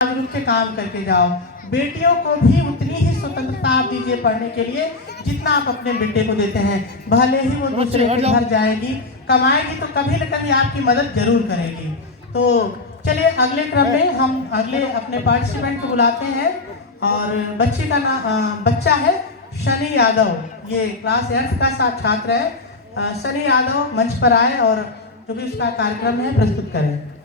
रूप से काम करके जाओ। बेटियों को भी उतनी ही स्वतंत्रता आप दीजिए पढ़ने के लिए जितना आप अपने बेटे को देते हैं। भले ही वो दूसरे के घर जाएगी, कमाएगी तो कभी न कभी आपकी मदद जरूर करेगी। तो चलिए अगले क्रम में हम अगले अपने पार्टिसिपेंट को बुलाते हैं और बच्ची का नाम बच्चा है शनि यादव। ये क्लास 8 का छात्र है। शनि यादव मंच पर आए और जो भी उसका कार्यक्रम है प्रस्तुत करें।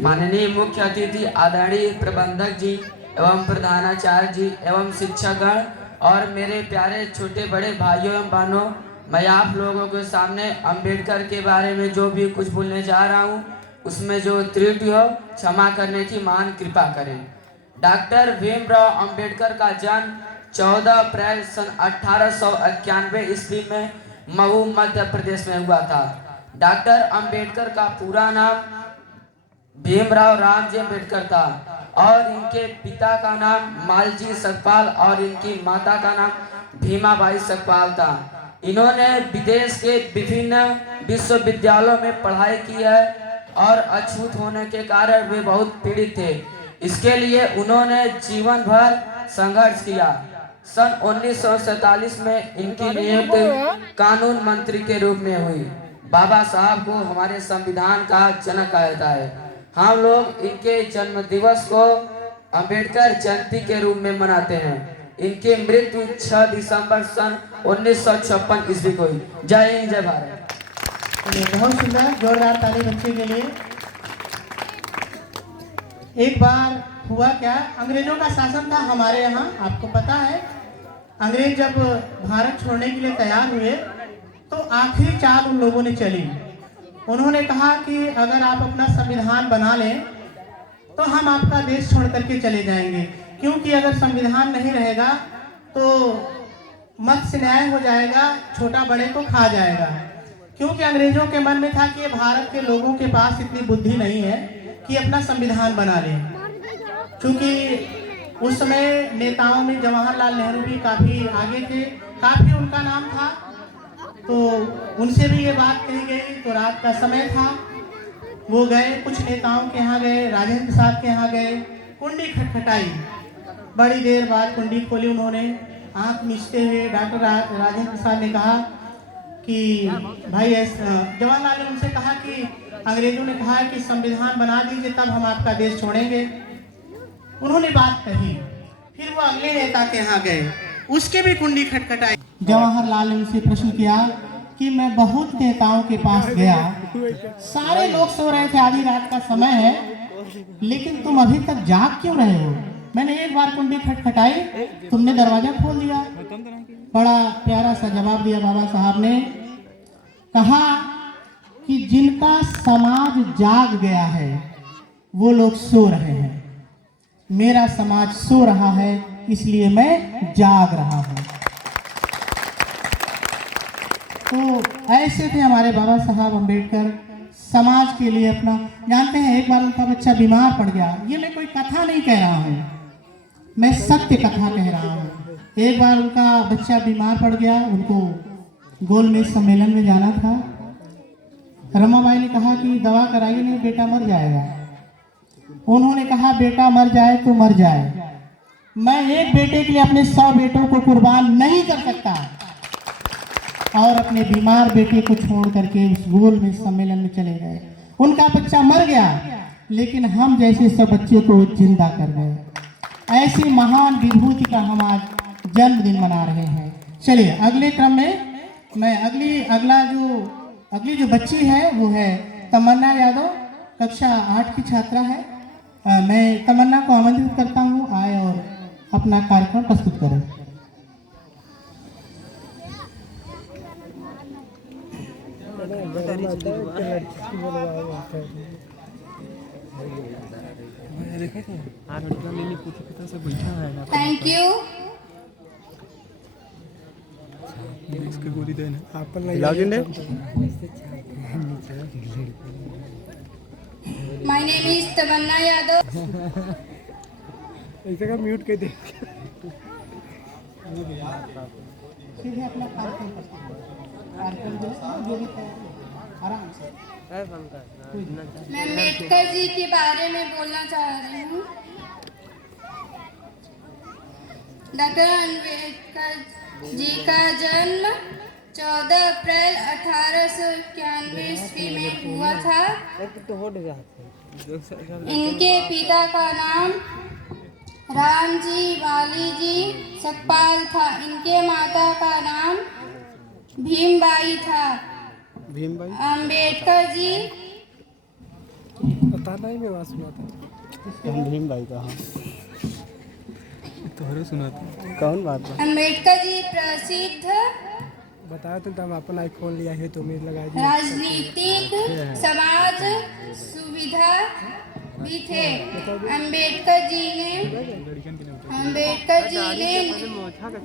माननीय मुख्य अतिथि आदरणीय प्रबंधक जी एवं प्रधानाचार्य जी एवं शिक्षकगण और मेरे प्यारे छोटे बड़े भाइयों एवं बहनों, मैं आप लोगों के सामने अंबेडकर के बारे में जो भी कुछ बोलने जा रहा हूँ उसमें जो त्रुटि हो क्षमा करने की महान कृपा करें। डॉक्टर भीमराव अंबेडकर का जन्म 14 अप्रैल सन 1891 ईस्वी में मऊ मध्य प्रदेश में हुआ था। डॉक्टर अंबेडकर का पूरा नाम भीमराव रामजी अंबेडकर था और इनके पिता का नाम मालजी सकपाल और इनकी माता का नाम भीमाबाई सकपाल था। इन्होंने विदेश के विभिन्न विश्वविद्यालयों में पढ़ाई की है और अछूत होने के कारण वे बहुत पीड़ित थे। इसके लिए उन्होंने जीवन भर संघर्ष किया। सन 1947 में इनकी नियुक्ति कानून मंत्री के रूप में हुई। बाबा साहब को हमारे संविधान का जनक कहा जाता है। हम लोग इनके जन्म दिवस को अंबेडकर जयंती के रूप में मनाते हैं। इनकी मृत्यु 6 दिसंबर सन 1956 ईस्वी को हुई। जय हिंद जय भारत। बहुत सुंदर, जोरदार ताली बच्चे के लिए। एक बार हुआ क्या, अंग्रेजों का शासन था हमारे यहाँ, आपको पता है। अंग्रेज जब भारत छोड़ने के लिए तैयार हुए तो आखिरी चाल उन लोगों ने चली। उन्होंने कहा कि अगर आप अपना संविधान बना लें तो हम आपका देश छोड़ करके चले जाएंगे, क्योंकि अगर संविधान नहीं रहेगा तो मत्स्य न्याय हो जाएगा, छोटा बड़े को खा जाएगा। क्योंकि अंग्रेजों के मन में था कि भारत के लोगों के पास इतनी बुद्धि नहीं है कि अपना संविधान बना लें। क्योंकि उस समय नेताओं में जवाहरलाल नेहरू भी काफ़ी आगे थे, काफ़ी उनका नाम था। तो उनसे भी ये बात कही गई। तो रात का समय था, वो गए, कुछ नेताओं के यहाँ गए, राजेंद्र प्रसाद के यहाँ गए, कुंडी खटखटाई। बड़ी देर बाद कुंडी खोली उन्होंने। आंख मीचते हुए डॉक्टर राजेंद्र प्रसाद ने कहा कि भाई जवाहरलाल ने उनसे कहा कि अंग्रेजों ने कहा कि संविधान बना दीजिए तब हम आपका देश छोड़ेंगे। उन्होंने बात कही। फिर वो अगले नेता के यहाँ गए, उसके भी कुंडी खटखटाई। जवाहरलाल ने उनसे प्रश्न किया कि मैं बहुत नेताओं के पास गया, सारे लोग सो रहे थे, आधी रात का समय है, लेकिन तुम अभी तक जाग क्यों रहे हो? मैंने एक बार कुंडी खटखटाई, तुमने दरवाजा खोल दिया। बड़ा प्यारा सा जवाब दिया बाबा साहब ने। कहा कि जिनका समाज जाग गया है वो लोग सो रहे हैं, मेरा समाज सो रहा है इसलिए मैं जाग रहा हूं। तो ऐसे थे हमारे बाबा साहब अंबेडकर, समाज के लिए अपना। जानते हैं एक बार उनका बच्चा बीमार पड़ गया। ये मैं कोई कथा नहीं कह रहा हूँ, मैं सत्य कथा कह रहा हूँ। एक बार उनका बच्चा बीमार पड़ गया, उनको गोलमेज सम्मेलन में जाना था। रमाबाई ने कहा कि दवा कराइए, नहीं बेटा मर जाएगा। उन्होंने कहा बेटा मर जाए तो मर जाए, मैं एक बेटे के लिए अपने 100 बेटों को कुर्बान नहीं कर सकता। और अपने बीमार बेटे को छोड़ करके उस गोल में सम्मेलन में चले गए। उनका बच्चा मर गया, लेकिन हम जैसे सब बच्चे को जिंदा कर गए। ऐसी महान विभूति का हम आज जन्मदिन मना रहे हैं। चलिए अगले क्रम में मैं अगली जो बच्ची है वो है तमन्ना यादव, कक्षा 8 की छात्रा है। मैं तमन्ना को आमंत्रित करता हूँ आए और अपना कार्यक्रम प्रस्तुत करें। Thank you. My name is Tamanna Yadav. ऐसे का म्यूट कर दे। सीधे अपना कार्यक्रम जो है जो भी तैयार है, आराम से। मैं अम्बेडकर जी के बारे में बोलना चाह रही हूँ। डॉक्टर अम्बेडकर जी का जन्म 14 अप्रैल 1891 ईस्वी में हुआ था। इनके पिता का नाम रामजी वाली जी सकपाल था। इनके माता का नाम भीमबाई था। भीमबाई अम्बेडकर जी बताना ही मैं बात सुना था। हम भीमबाई का हाँ तोहरे सुना था कौन बात बा? अम्बेडकर जी प्रसिद्ध बताया तो हम अपना खोल लिया है तो मेरे लगा दी राजनीतिक समाज सुविधा भी थे। अम्बेडकर जी ने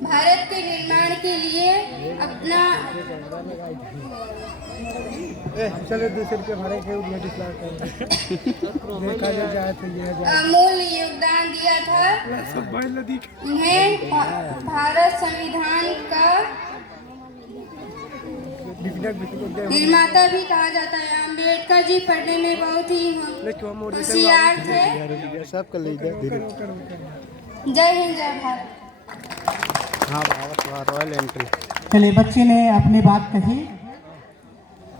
भारत के निर्माण के लिए अपना चलो ₹200 भाड़े के देखा जाए तो ये अमूल्य योगदान दिया था। इन्हें भारत संविधान का निर्माता भी कहा जाता है। अम्बेडकर जी पढ़ने में बहुत ही होशियार थे। सब कर लीजिए धीरे। जय हिंद जय भारत। हाँ भारत रॉयल एंट्री चलिए बच्चे ने अपनी बात कही।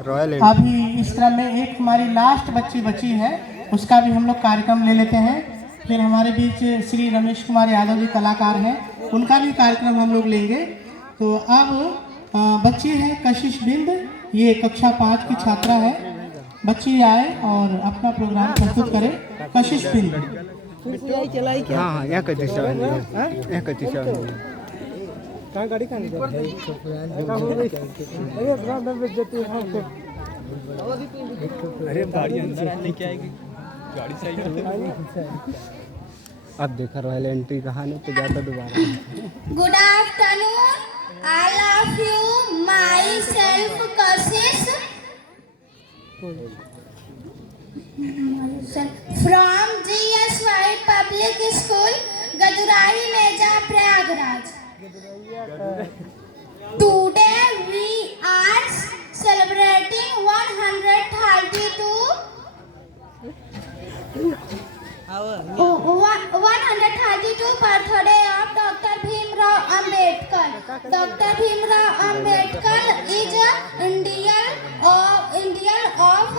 रॉयल एंट्री अभी इस क्रम में एक हमारी लास्ट बच्ची बची है, उसका भी हम लोग कार्यक्रम ले लेते हैं। फिर हमारे बीच श्री रमेश कुमार यादव जी कलाकार हैं, उनका भी कार्यक्रम हम लोग लेंगे। तो अब बच्ची है कशिश बिंद, ये कक्षा 5 की छात्रा है। बच्ची आए और अपना प्रोग्राम प्रस्तुत करे। कशिश बिंद। हाँ हाँ यहाँ कच्ची यहाँ कच्ची कहाँ गाड़ी कहाँ अरे गाड़ी अंदर लेके आएगी गाड़ी चाहिए। अब देखा रॉयल एंट्री कहाँ नहीं तो ज़्यादा दोबारा। Good afternoon all of you, myself Kashish from GSY Public School, Gadurahi Meja, Prayagraj. Today we are celebrating 132 birthday of Dr. Bhimrao Ambedkar. Dr. Bhimrao Ambedkar is Indian of all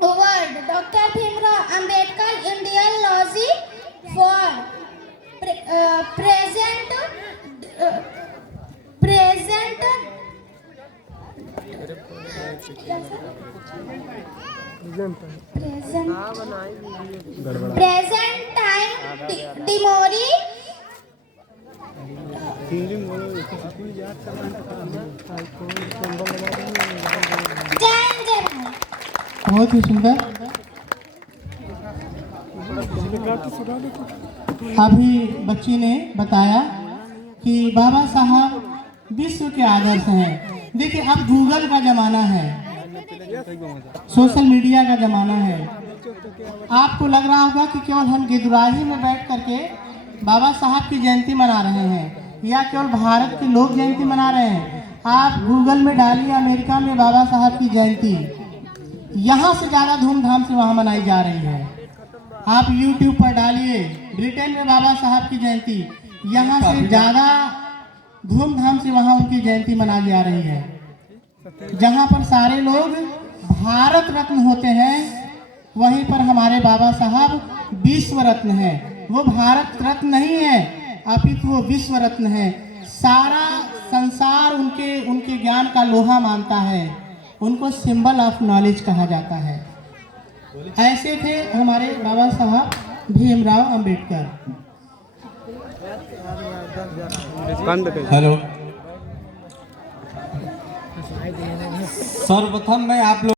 world. Dr. Bhimrao Ambedkar ideology for present time Dimori बहुत ही सुंदर। अभी बच्ची ने बताया कि बाबा साहब विश्व के आदर्श हैं। देखिए अब गूगल का ज़माना है, सोशल मीडिया का ज़माना है। आपको लग रहा होगा कि केवल हम गिदुराही में बैठ करके बाबा साहब की जयंती मना रहे हैं या केवल भारत के लोग जयंती मना रहे हैं। आप गूगल में डालिए अमेरिका में बाबा साहब की जयंती, यहाँ से ज़्यादा धूमधाम से वहाँ मनाई जा रही है। आप YouTube पर डालिए ब्रिटेन में बाबा साहब की जयंती, यहाँ से ज़्यादा धूमधाम से वहाँ उनकी जयंती मनाई जा रही है। जहाँ पर सारे लोग भारत रत्न होते हैं, वहीं पर हमारे बाबा साहब विश्व रत्न हैं। वो भारत रत्न नहीं है, अपितु वो विश्व रत्न है। सारा संसार उनके ज्ञान का लोहा मानता है। उनको सिंबल ऑफ नॉलेज कहा जाता है। ऐसे थे हमारे बाबा साहब भीमराव अंबेडकर। हेलो, सर्वप्रथम मैं आप लोग